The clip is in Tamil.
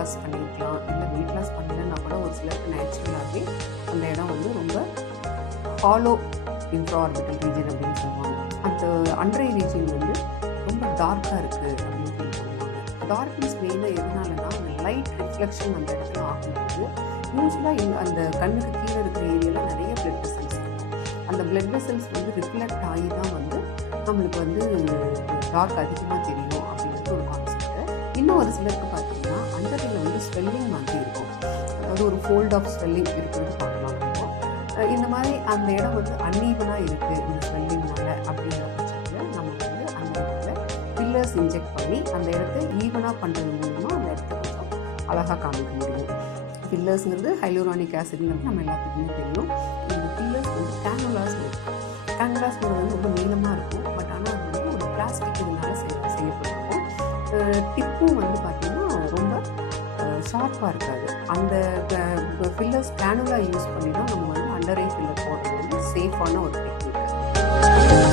லாஸ் பண்ணியிருக்கலாம். இல்லை வெயிட் லாஸ் பண்ணலன்னா கூட ஒரு சிலருக்கு நேச்சுரலாகவே அந்த இடம் வந்து ரொம்ப ஹாலோ இன்ட்ராஆர்பிட்டல் ரீஜன் அப்படின்னு சொல்லுவாங்க. அந்த அண்டர் ஐ ரீஜன் வந்து ரொம்ப டார்க்காக இருக்குது அப்படின்னு ஃபீல் பண்ணுவாங்க. டார்க்னஸ் மெயினாக எதனாலனா அந்த லைட் ரிஃப்ளெக்ஷன் அந்த இடத்துல ஆகும்போது யூஸ்வலாக அந்த கண்ணுக்கு கீழே இருக்கிற ஏரியாவில் நிறைய பிளட் வெசல்ஸ் இருக்கும். அந்த பிளட் வெசல்ஸ் வந்து ரிஃப்ளெக்ட் ஆகி தான் வந்து நம்மளுக்கு வந்து டார்க் அதிகமாக தெரியும் அப்படின்றது ஒரு கான்செப்ட். இன்னும் ஒரு சிலருக்கு பார்த்தீங்கன்னா அண்டரில் வந்து ஸ்வெல்லிங் மாதிரி இருக்கும். அதாவது ஒரு ஃபோல்ட் ஆஃப் ஸ்வெல்லிங் இருக்கிறது பார்க்கலாம். இந்த மாதிரி அந்த இடம் வந்து அன்ஈவனாக இருக்குது இந்த ஸ்வெல்லிங்னால அப்படிங்கிற பட்சத்தில் நம்ம வந்து அந்த இடத்துல ஃபில்லர்ஸ் இன்ஜெக்ட் பண்ணி அந்த இடத்த ஈவனாக பண்ணுறது மூலமாக அந்த இடத்த கொஞ்சம் அழகாக காமிக்க முடியும். ஃபில்லர்ஸுங்கிறது ஹைலூரானிக் ஆசிட்ங்கிறது நம்ம எல்லாத்துக்குமே தெரியும். இந்த ஃபில்லர்ஸ் வந்து கேனுலாஸ் வந்து ரொம்ப நீளமாக இருக்கும். பட் ஆனால் அது வந்து ஒரு பிளாஸ்டிக் இதனால செய்யப்பட்டிருக்கும். டிப்பும் வந்து பார்த்திங்கன்னா ரொம்ப ஷார்ப்பாக இருக்காது. அந்த ஃபில்லர்ஸ் கேனுலா யூஸ் பண்ணி தான் நம்ம வந்து அண்டர் ஐ ஃபில்லர் போடுறது வந்து சேஃபான ஒரு டெக்னிக்.